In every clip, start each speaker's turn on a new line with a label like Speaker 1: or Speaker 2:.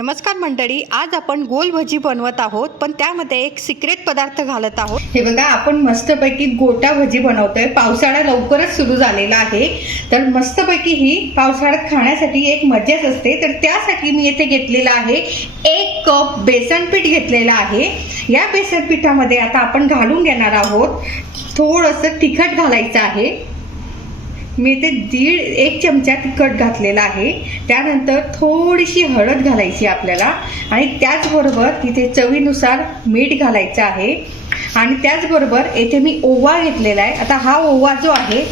Speaker 1: नमस्कार मंडळी आज आपण गोल भजी बनवत आहोत पण त्यामध्ये एक सिक्रेट पदार्थ घालत आहोत.
Speaker 2: हे बघा आपण मस्तपैकी गोटा भजी बनवतोय. पावसाळा लवकरच सुरू झालेला आहे. तर मस्तपैकी ही पावसाळ्यात खाण्यासाठी एक मजाच असते. तर त्यासाठी मी येथे घेतलेला आहे एक कप बेसन पीठ घेतलेला आहे. या बेसन पिठामध्ये आता आपण घालून घेणार आहोत. थोडंसं तिखट घालायचं आहे. मी ते दीड एक चमचा तिखट घातलेला आहे. त्यानंतर थोडीशी हळद घालायची आपल्याला. आणि त्याचबरोबर इथे चवीनुसार मीठ घालायचं आहे. आणि त्याचबरोबर येथे मी ओवा घेतलेला आहे. आता हा ओवा जो आहे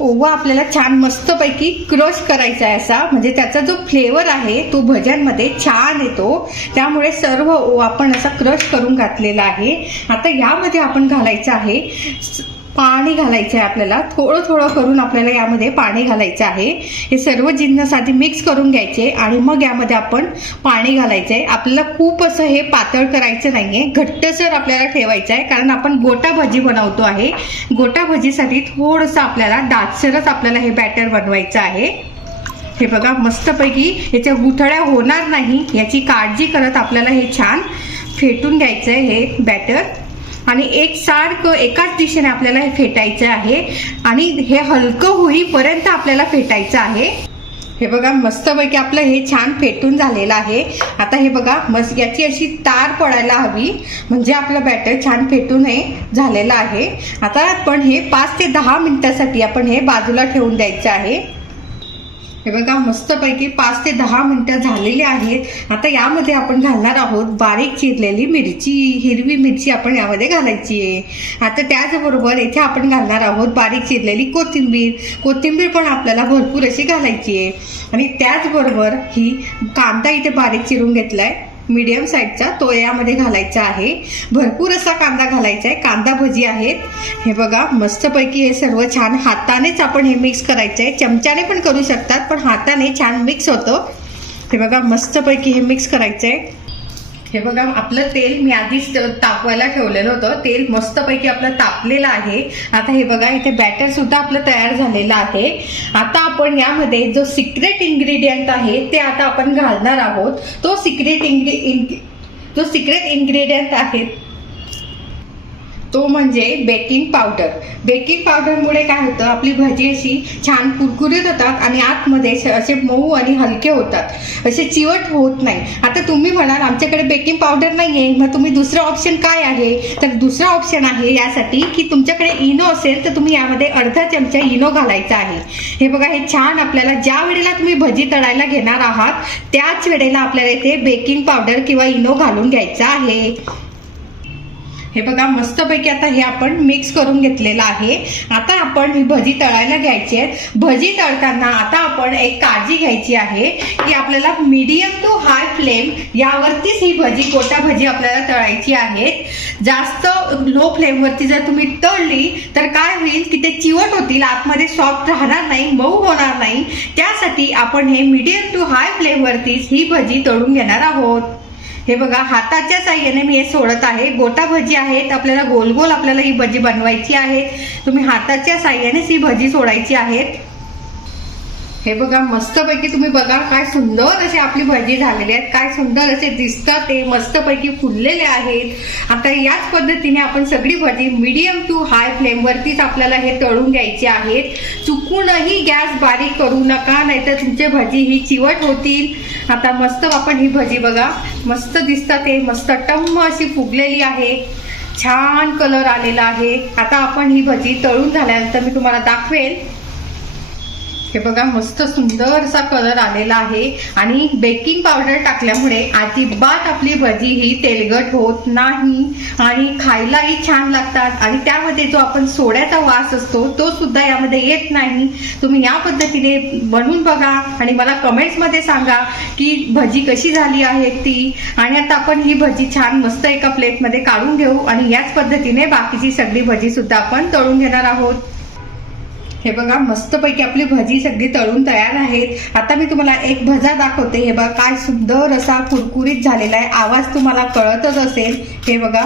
Speaker 2: ओवा आपल्याला छान मस्तपैकी क्रश करायचा आहे असा. म्हणजे त्याचा जो फ्लेवर आहे तो भज्यांमध्ये छान येतो. त्यामुळे सर्व ओवा आपण असा क्रश करून घातलेला आहे. आता यामध्ये आपण घालायचं आहे स- पाणी घालायचं आहे आपल्याला. थोडं थोडं करून आपल्याला यामध्ये पाणी घालायचं आहे. हे सर्व जिन्नस आधी मिक्स करून घ्यायचे आणि मग यामध्ये आपण पाणी घालायचं आहे. आपल्याला खूप असं हे पातळ करायचं नाही आहे घट्टसर आपल्याला ठेवायचं आहे. कारण आपण गोटा भाजी बनवतो आहे. गोटा भाजीसाठी थोडंसं आपल्याला दाटसरच आपल्याला हे बॅटर बनवायचं आहे. हे बघा मस्तपैकी याच्या गुठळ्या होणार नाही. याची काळजी करत आपल्याला हे छान फेटून घ्यायचं आहे हे बॅटर आणि एक सारखं एकाच दिशेने आपल्याला हे फेटायचं आहे. आणि हे हलकं होईपर्यंत आपल्याला फेटायचं आहे. हे बघा मस्तपैकी आपलं हे छान फेटून झालेलं आहे. आता हे बघा मस्त याची अशी तार पडायला हवी. म्हणजे आपलं बॅटर छान फेटून हे झालेलं आहे. आता पण हे पाच ते दहा मिनिटासाठी आपण हे बाजूला ठेवून द्यायचं आहे. हे बघा मस्तपैकी पाच ते दहा मिनटं झालेली आहेत. आता यामध्ये आपण घालणार आहोत बारीक चिरलेली मिरची. हिरवी मिरची आपण यामध्ये घालायची आहे. आता त्याचबरोबर इथे आपण घालणार आहोत बारीक चिरलेली कोथिंबीर. कोथिंबीर पण आपल्याला भरपूर अशी घालायची आहे. आणि त्याचबरोबर ही कांदा इथे बारीक चिरून घेतला आहे मीडियम साईजचा तो यामध्ये घालायचा आहे. भरपूर असा कांदा घालायचा आहे. कांदा भजी आहेत. हे बघा मस्तपैकी हे सर्व छान हातानेच आपण हे मिक्स करायचं आहे. चमच्याने पण करू शकतात पण हाताने छान मिक्स होतं. हे बघा मस्तपैकी हे मिक्स करायचं आहे. हे बघा आपलं तेल मी आधीच तापवायला ठेवलेलं होतं. तेल मस्तपैकी आपलं तापलेलं आहे. आता हे बघा इथे बॅटर सुद्धा आपलं तयार झालेलं आहे. आता आपण यामध्ये जो सिक्रेट इन्ग्रेडियंट आहे ते आता आपण घालणार आहोत. तो सिक्रेट इन्ग्रे जो सिक्रेट इन्ग्रेडियंट आहे तो म्हणजे बेकिंग पावडर. बेकिंग पावडरमुळे काय होतं आपली भजी अशी छान कुरकुरीत होतात आणि आतमध्ये असे- मऊ आणि हलके होतात. असे चिवट होत नाही. आता तुम्ही म्हणाल आमच्याकडे बेकिंग पावडर नाही आहे मग तुम्ही दुसरं ऑप्शन काय आहे? तर दुसरं ऑप्शन आहे यासाठी की तुमच्याकडे इनो असेल तर तुम्ही यामध्ये अर्धा चमचा इनो घालायचा आहे. हे बघा हे छान आपल्याला ज्या वेळेला तुम्ही भजी तळायला घेणार आहात त्याच वेळेला आपल्याला इथे बेकिंग पावडर किंवा इनो घालून घ्यायचा आहे. हे बघा मस्तपैकी आता हे आपण मिक्स करून घेतलेलं आहे. आता आपण ही भजी तळायला घ्यायची आहे. भजी तळताना आता आपण एक काळजी घ्यायची आहे की आपल्याला मीडियम टू हाय फ्लेम यावरतीच ही भजी कोटा भजी आपल्याला तळायची आहे. जास्त लो फ्लेमवरती जर तुम्ही तळली तर काय होईल की ते चिवट होतील आतमध्ये सॉफ्ट राहणार नाही मऊ होणार नाही. त्यासाठी आपण हे मीडियम टू हाय फ्लेमवरतीच ही भजी तळून घेणार आहोत. हे बघा हाताच्या साह्याने मी हे सोडत आहे. गोटा भजी आहेत. आपल्याला गोल गोल आपल्याला ही भजी बनवायची आहे. तुम्ही हाताच्या साह्यानेच ही भजी सोडायची आहेत. हे बघा मस्तपैकी तुम्ही बघा काय सुंदर अशी आपली भजी झालेली आहेत काय सुंदर असे दिसतात ते मस्तपैकी फुललेले आहेत. आता याच पद्धतीने आपण सगळी भजी मीडियम टू हाय फ्लेमवरतीच आपल्याला हे तळून घ्यायचे आहेत चुकूनही गॅस बारीक करू नका नाहीतर तुमचे भजी ही चिवट होतील. आता मस्त आपण ही भजी बघा मस्त दिसतात ते मस्त टम्म अशी फुगलेली आहे. छान कलर आलेला आहे. आता आपण ही भजी तळून झाल्यानंतर मी तुम्हाला दाखवेल. हे बघा मस्त सुंदर असा कलर आलेला आहे. आणि बेकिंग पावडर टाकल्यामुळे अजिबात आपली भजी ही तेलगट होत नाही. आणि खायलाही छान लागतात. आणि त्यामध्ये जो आपण सोड्याचा वास असतो तो सुद्धा यामध्ये येत नाही. तुम्ही या पद्धतीने बनवून बघा आणि मला कमेंट्समध्ये सांगा की भजी कशी झाली आहे ती. आणि आता आपण ही भजी छान मस्त एका प्लेटमध्ये काढून घेऊ आणि याच पद्धतीने बाकीची सगळी भजी सुद्धा आपण तळून घेणार आहोत. हे बघा मस्तपैकी आपली भजी सगळी तळून तयार आहेत. आता मी तुम्हाला एक भजा दाखवते. हे बघा काय सुंदर असा कुरकुरीत झालेला आहे. आवाज तुम्हाला कळतच असेल. हे बघा.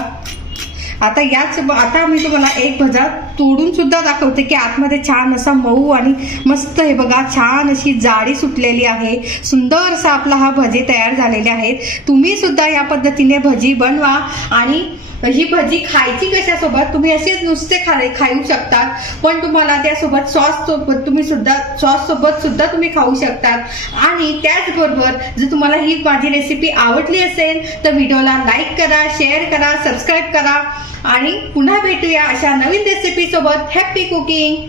Speaker 2: आता याच आता मी तुम्हाला एक भजा तोडून सुद्धा दाखवते की आतमध्ये छान असा मऊ आणि मस्त हे बघा छान अशी जाडी सुटलेली आहे. सुंदर असा आपला हा भजे तयार झालेले आहेत. तुम्ही सुद्धा या पद्धतीने भजी बनवा आणि ही भजी खायची कशासोबत? तुम्ही असेच नुसते खाले खाऊ शकतात. पण तुम्हाला त्यासोबत सॉस सोबत तुम्ही सुद्धा सॉस सोबत सुद्धा तुम्ही खाऊ शकतात. आणि त्याचबरोबर जर तुम्हाला ही माझी रेसिपी आवडली असेल तर व्हिडिओला लाईक करा शेअर करा सबस्क्राईब करा. आणि पुन्हा भेटूया अशा नवीन रेसिपी सोबत. Happy cooking